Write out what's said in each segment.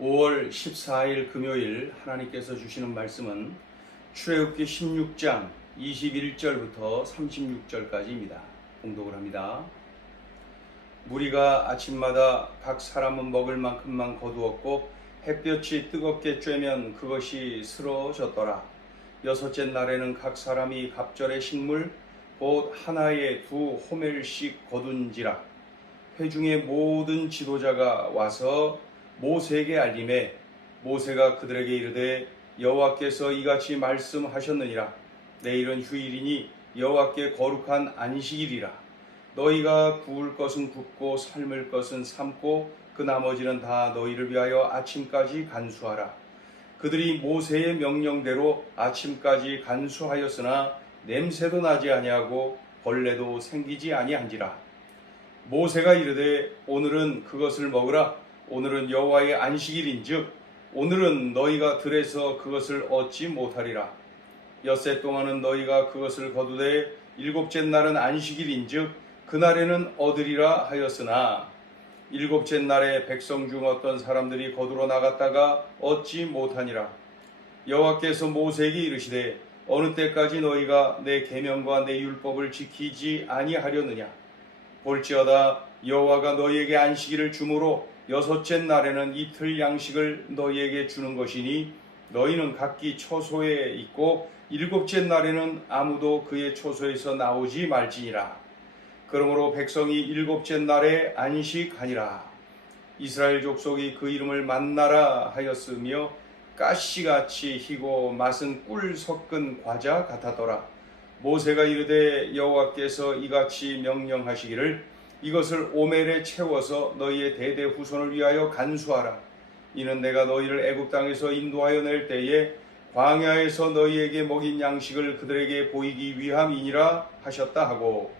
5월 14일 금요일 하나님께서 주시는 말씀은 출애굽기 16장 21절부터 36절까지입니다. 공독을 합니다. 무리가 아침마다 각 사람은 먹을 만큼만 거두었고 햇볕이 뜨겁게 쬐면 그것이 스러졌더라. 여섯째 날에는 각 사람이 갑절의 식물 곧 하나에 2호멜씩 거둔지라. 회중의 모든 지도자가 와서 모세에게 알림해 모세가 그들에게 이르되 여호와께서 이같이 말씀하셨느니라. 내일은 휴일이니 여호와께 거룩한 안식일이라. 너희가 구울 것은 굽고 삶을 것은 삶고 그 나머지는 다 너희를 위하여 아침까지 간수하라. 그들이 모세의 명령대로 아침까지 간수하였으나 냄새도 나지 아니하고 벌레도 생기지 아니한지라. 모세가 이르되 오늘은 그것을 먹으라. 오늘은 여호와의 안식일인즉 오늘은 너희가 들에서 그것을 얻지 못하리라. 엿새 동안은 너희가 그것을 거두되 일곱째 날은 안식일인즉 그날에는 얻으리라 하였으나 일곱째 날에 백성 중 어떤 사람들이 거두러 나갔다가 얻지 못하니라. 여호와께서 모세에게 이르시되 어느 때까지 너희가 내 계명과 내 율법을 지키지 아니하려느냐. 볼지어다 여호와가 너희에게 안식일을 주므로 여섯째 날에는 이틀 양식을 너희에게 주는 것이니 너희는 각기 처소에 있고 일곱째 날에는 아무도 그의 처소에서 나오지 말지니라. 그러므로 백성이 일곱째 날에 안식하니라. 이스라엘 족속이 그 이름을 만나라 하였으며 가시같이 희고 맛은 꿀 섞은 과자 같았더라. 모세가 이르되 여호와께서 이같이 명령하시기를 이것을 오멜에 채워서 너희의 대대 후손을 위하여 간수하라. 이는 내가 너희를 애굽 땅에서 인도하여 낼 때에 광야에서 너희에게 먹인 양식을 그들에게 보이기 위함이니라 하셨다 하고,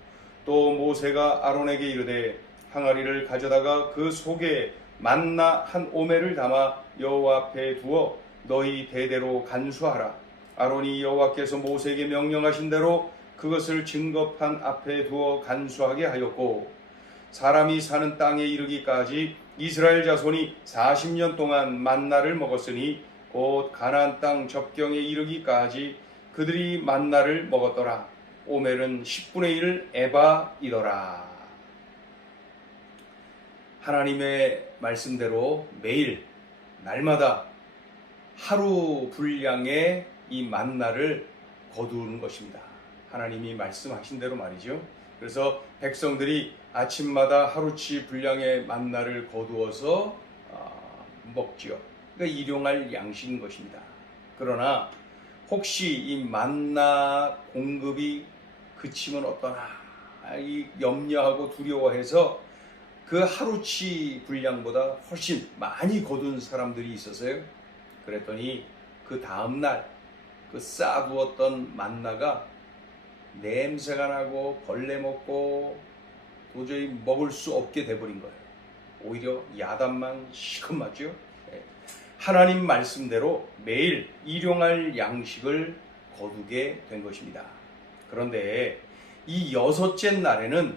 또 모세가 아론에게 이르되 항아리를 가져다가 그 속에 만나 한 오멜을 담아 여호와 앞에 두어 너희 대대로 간수하라. 아론이 여호와께서 모세에게 명령하신 대로 그것을 증거판 앞에 두어 간수하게 하였고, 사람이 사는 땅에 이르기까지 이스라엘 자손이 40년 동안 만나를 먹었으니 곧 가나안 땅 접경에 이르기까지 그들이 만나를 먹었더라. 오멜은 10분의 1 에바이더라. 하나님의 말씀대로 매일 날마다 하루 분량의 이 만나를 거두는 것입니다. 하나님이 말씀하신 대로 말이죠. 그래서 백성들이 아침마다 하루치 분량의 만나를 거두어서 먹지요. 그러니까 일용할 양식인 것입니다. 그러나 혹시 이 만나 공급이 그치면 어떠나 이 염려하고 두려워해서 그 하루치 분량보다 훨씬 많이 거둔 사람들이 있었어요. 그랬더니 그 다음날 그 쌓아두었던 만나가 냄새가 나고 벌레 먹고 도저히 먹을 수 없게 돼버린 거예요. 오히려 야단만 시큰 맞죠? 하나님 말씀대로 매일 일용할 양식을 거두게 된 것입니다. 그런데 이 여섯째 날에는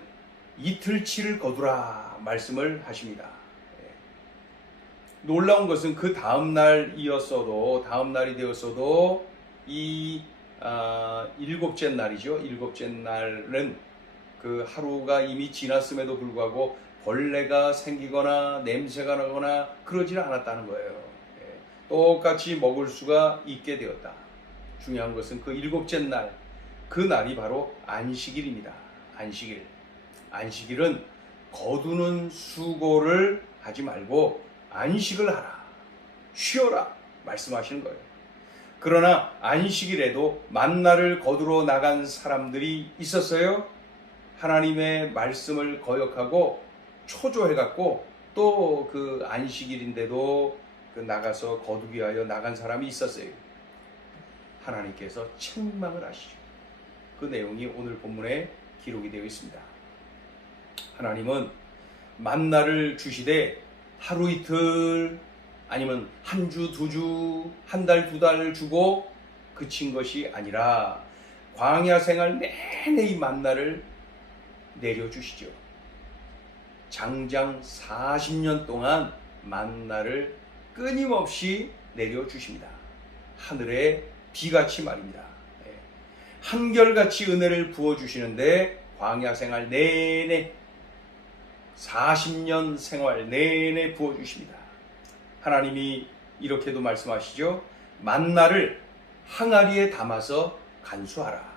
이틀치를 거두라 말씀을 하십니다. 놀라운 것은 그 다음날이 되었어도 이 일곱째 날이죠. 일곱째 날은 그 하루가 이미 지났음에도 불구하고 벌레가 생기거나 냄새가 나거나 그러지는 않았다는 거예요. 똑같이 먹을 수가 있게 되었다. 중요한 것은 그 일곱째 날, 그 날이 바로 안식일입니다. 안식일. 안식일은 거두는 수고를 하지 말고 안식을 하라. 쉬어라. 말씀하시는 거예요. 그러나 안식일에도 만나를 거두러 나간 사람들이 있었어요. 하나님의 말씀을 거역하고 초조해갖고 또 그 안식일인데도 나가서 거두기 위하여 나간 사람이 있었어요. 하나님께서 책망을 하시죠. 그 내용이 오늘 본문에 기록이 되어 있습니다. 하나님은 만나를 주시되 하루 이틀 아니면 한 주, 두 주, 한 달, 두 달 주고 그친 것이 아니라 광야 생활 내내 이 만나를 내려주시죠. 장장 40년 동안 만나를 끊임없이 내려주십니다. 하늘의 비같이 말입니다. 한결같이 은혜를 부어주시는데 광야 생활 내내 40년 생활 내내 부어주십니다. 하나님이 이렇게도 말씀하시죠. 만나를 항아리에 담아서 간수하라.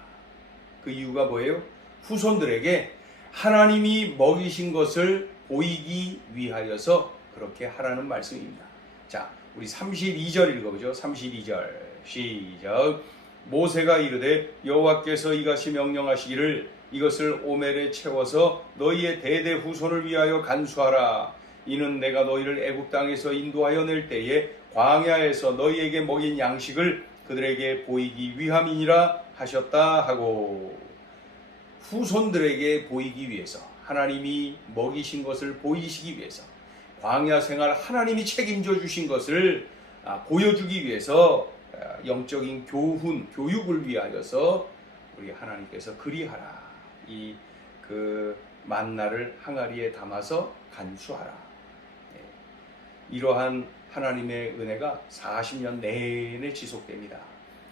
그 이유가 뭐예요? 후손들에게 하나님이 먹이신 것을 보이기 위하여서 그렇게 하라는 말씀입니다. 자, 우리 32절 읽어보죠. 32절 시작. 모세가 이르되 여호와께서 이같이 명령하시기를 이것을 오멜에 채워서 너희의 대대 후손을 위하여 간수하라. 이는 내가 너희를 애굽 땅에서 인도하여 낼 때에 광야에서 너희에게 먹인 양식을 그들에게 보이기 위함이니라 하셨다 하고, 후손들에게 보이기 위해서, 하나님이 먹이신 것을 보이시기 위해서, 광야 생활 하나님이 책임져 주신 것을 보여주기 위해서 영적인 교육을 위하여서 우리 하나님께서 그리하라. 그 만나를 항아리에 담아서 간수하라. 이러한 하나님의 은혜가 40년 내내 지속됩니다.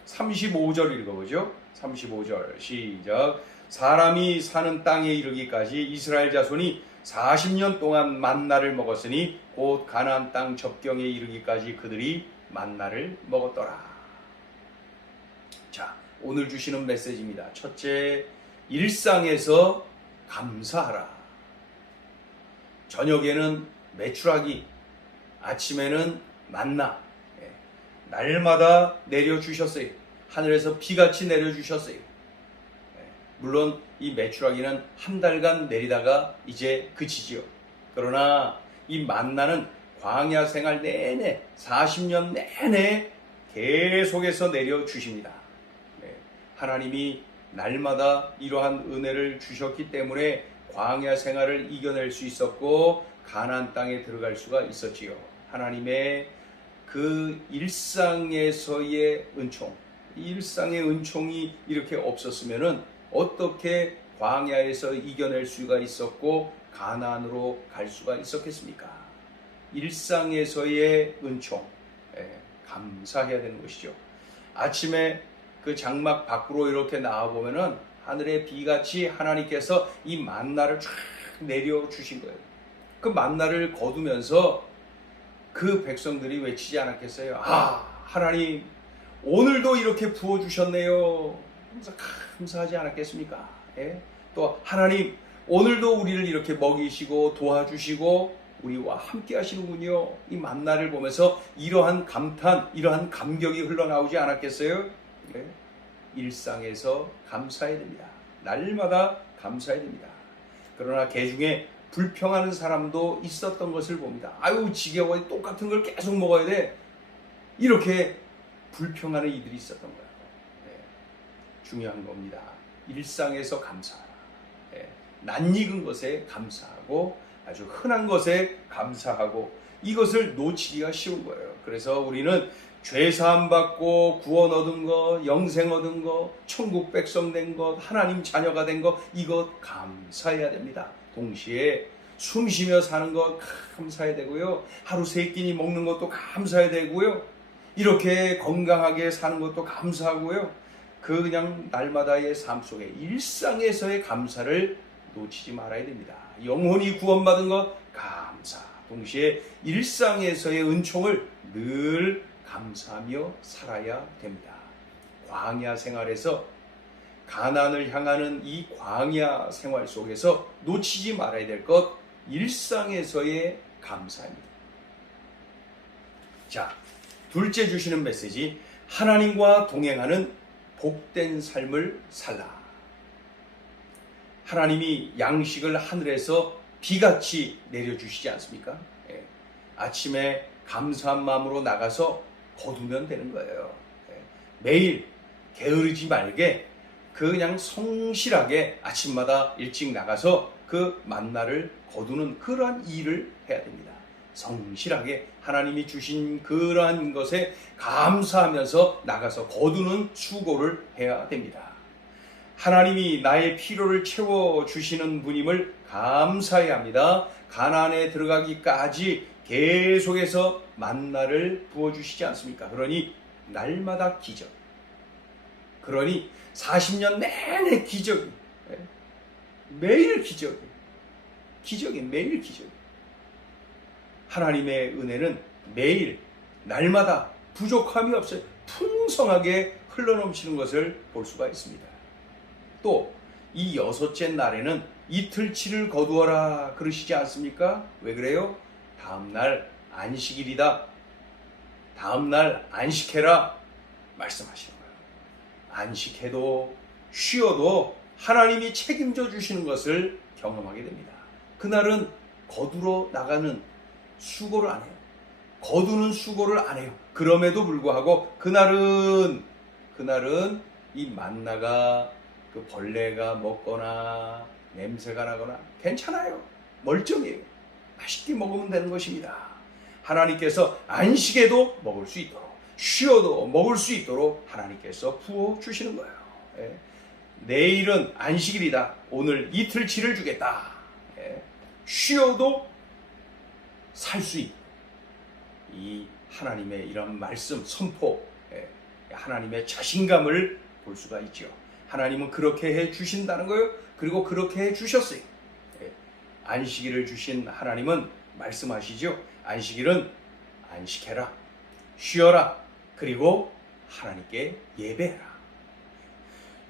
35절 읽어보죠. 35절 시작. 사람이 사는 땅에 이르기까지 이스라엘 자손이 40년 동안 만나를 먹었으니 곧 가나안 땅 접경에 이르기까지 그들이 만나를 먹었더라. 자, 오늘 주시는 메시지입니다. 첫째, 일상에서 감사하라. 저녁에는 메추라기, 아침에는 만나, 날마다 내려주셨어요. 하늘에서 비같이 내려주셨어요. 물론 이 메추라기는 한 달간 내리다가 이제 그치지요. 그러나 이 만나는 광야 생활 내내 40년 내내 계속해서 내려주십니다. 하나님이 날마다 이러한 은혜를 주셨기 때문에 광야 생활을 이겨낼 수 있었고 가나안 땅에 들어갈 수가 있었지요. 하나님의 그 일상에서의 은총, 일상의 은총이 이렇게 없었으면은 어떻게 광야에서 이겨낼 수가 있었고 가나안으로 갈 수가 있었겠습니까? 일상에서의 은총, 감사해야 되는 것이죠. 아침에 그 장막 밖으로 이렇게 나와보면은 하늘의 비같이 하나님께서 이 만나를 쫙 내려주신 거예요. 그 만나를 거두면서 그 백성들이 외치지 않았겠어요? 아, 하나님 오늘도 이렇게 부어주셨네요. 감사하지 않았겠습니까? 또 하나님 오늘도 우리를 이렇게 먹이시고 도와주시고 우리와 함께 하시는군요. 이 만나를 보면서 이러한 감탄, 이러한 감격이 흘러나오지 않았겠어요? 일상에서 감사해야 됩니다. 날마다 감사해야 됩니다. 그러나 개중에 불평하는 사람도 있었던 것을 봅니다. 아유, 지겨워, 똑같은 걸 계속 먹어야 돼. 이렇게 불평하는 이들이 있었던 거예요. 중요한 겁니다. 일상에서 감사하라. 낯익은 것에 감사하고 아주 흔한 것에 감사하고, 이것을 놓치기가 쉬운 거예요. 그래서 우리는 죄사함 받고 구원 얻은 것, 영생 얻은 것, 천국 백성 된 것, 하나님 자녀가 된 것, 이것 감사해야 됩니다. 동시에 숨 쉬며 사는 것 감사해야 되고요. 하루 세 끼니 먹는 것도 감사해야 되고요. 이렇게 건강하게 사는 것도 감사하고요. 그냥 날마다의 삶 속에 일상에서의 감사를 놓치지 말아야 됩니다. 영혼이 구원받은 것 감사, 동시에 일상에서의 은총을 늘 감사하며 살아야 됩니다. 광야 생활에서 가나안을 향하는 이 광야 생활 속에서 놓치지 말아야 될 것, 일상에서의 감사입니다. 자, 둘째 주시는 메시지, 하나님과 동행하는 복된 삶을 살라. 하나님이 양식을 하늘에서 비같이 내려주시지 않습니까? 아침에 감사한 마음으로 나가서 거두면 되는 거예요. 매일 게으르지 말게 그냥 성실하게 아침마다 일찍 나가서 그 만나를 거두는 그러한 일을 해야 됩니다. 성실하게 하나님이 주신 그러한 것에 감사하면서 나가서 거두는 수고를 해야 됩니다. 하나님이 나의 필요를 채워주시는 분임을 감사해야 합니다. 가나안에 들어가기까지 계속해서 만나를 부어주시지 않습니까? 그러니 날마다 기적. 그러니 40년 내내 기적이. 매일 기적이. 기적이 매일 기적이. 하나님의 은혜는 매일 날마다 부족함이 없어요. 풍성하게 흘러넘치는 것을 볼 수가 있습니다. 또 이 여섯째 날에는 이틀치를 거두어라 그러시지 않습니까? 왜 그래요? 다음날 안식일이다. 다음날 안식해라 말씀하시는 거예요. 안식해도 쉬어도 하나님이 책임져 주시는 것을 경험하게 됩니다. 그날은 거두러 나가는 수고를 안 해요. 거두는 수고를 안 해요. 그럼에도 불구하고 그날은 이 만나가 그 벌레가 먹거나 냄새가 나거나 괜찮아요. 멀쩡해요. 맛있게 먹으면 되는 것입니다. 하나님께서 안식에도 먹을 수 있도록, 쉬어도 먹을 수 있도록 하나님께서 부어주시는 거예요. 예. 내일은 안식일이다. 오늘 이틀치를 주겠다. 예. 쉬어도 살 수 있고, 이 하나님의 이런 말씀, 선포, 예. 하나님의 자신감을 볼 수가 있죠. 하나님은 그렇게 해 주신다는 거예요. 그리고 그렇게 해 주셨어요. 예. 안식일을 주신 하나님은 말씀하시죠. 안식일은 안식해라, 쉬어라, 그리고 하나님께 예배해라.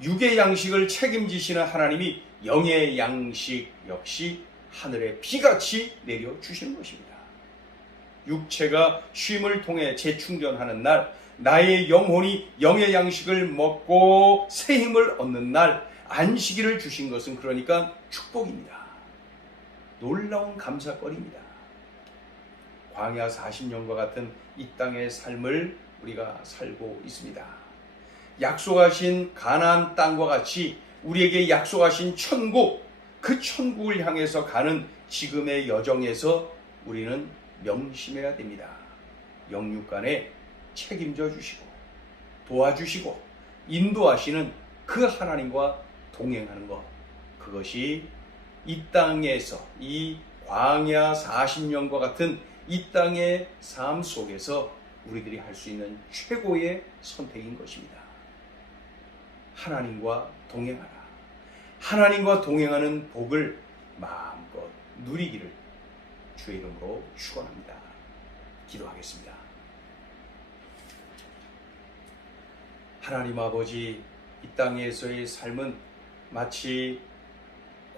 육의 양식을 책임지시는 하나님이 영의 양식 역시 하늘의 비같이 내려주시는 것입니다. 육체가 쉼을 통해 재충전하는 날, 나의 영혼이 영의 양식을 먹고 새 힘을 얻는 날, 안식일을 주신 것은 그러니까 축복입니다. 놀라운 감사거리입니다. 광야 40년과 같은 이 땅의 삶을 우리가 살고 있습니다. 약속하신 가나안 땅과 같이 우리에게 약속하신 천국, 그 천국을 향해서 가는 지금의 여정에서 우리는 명심해야 됩니다. 영육간에 책임져 주시고 도와주시고 인도하시는 그 하나님과 동행하는 것, 그것이 이 땅에서 이 광야 40년과 같은 이 땅의 삶 속에서 우리들이 할 수 있는 최고의 선택인 것입니다. 하나님과 동행하라. 하나님과 동행하는 복을 마음껏 누리기를 주의 이름으로 축원합니다. 기도하겠습니다. 하나님 아버지, 이 땅에서의 삶은 마치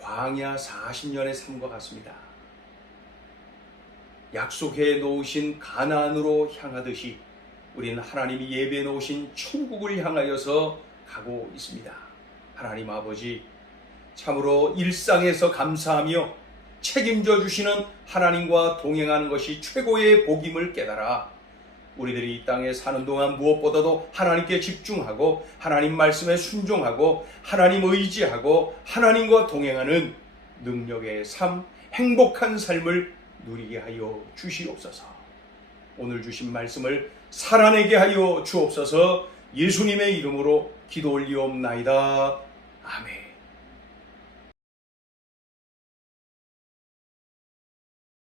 광야 40년의 삶과 같습니다. 약속해 놓으신 가나안으로 향하듯이 우리는 하나님이 예배해 놓으신 천국을 향하여서 가고 있습니다. 하나님 아버지, 참으로 일상에서 감사하며 책임져 주시는 하나님과 동행하는 것이 최고의 복임을 깨달아 우리들이 이 땅에 사는 동안 무엇보다도 하나님께 집중하고 하나님 말씀에 순종하고 하나님 의지하고 하나님과 동행하는 능력의 삶, 행복한 삶을 누리게 하여 주시옵소서. 오늘 주신 말씀을 살아내게 하여 주옵소서. 예수님의 이름으로 기도 올리옵나이다. 아멘.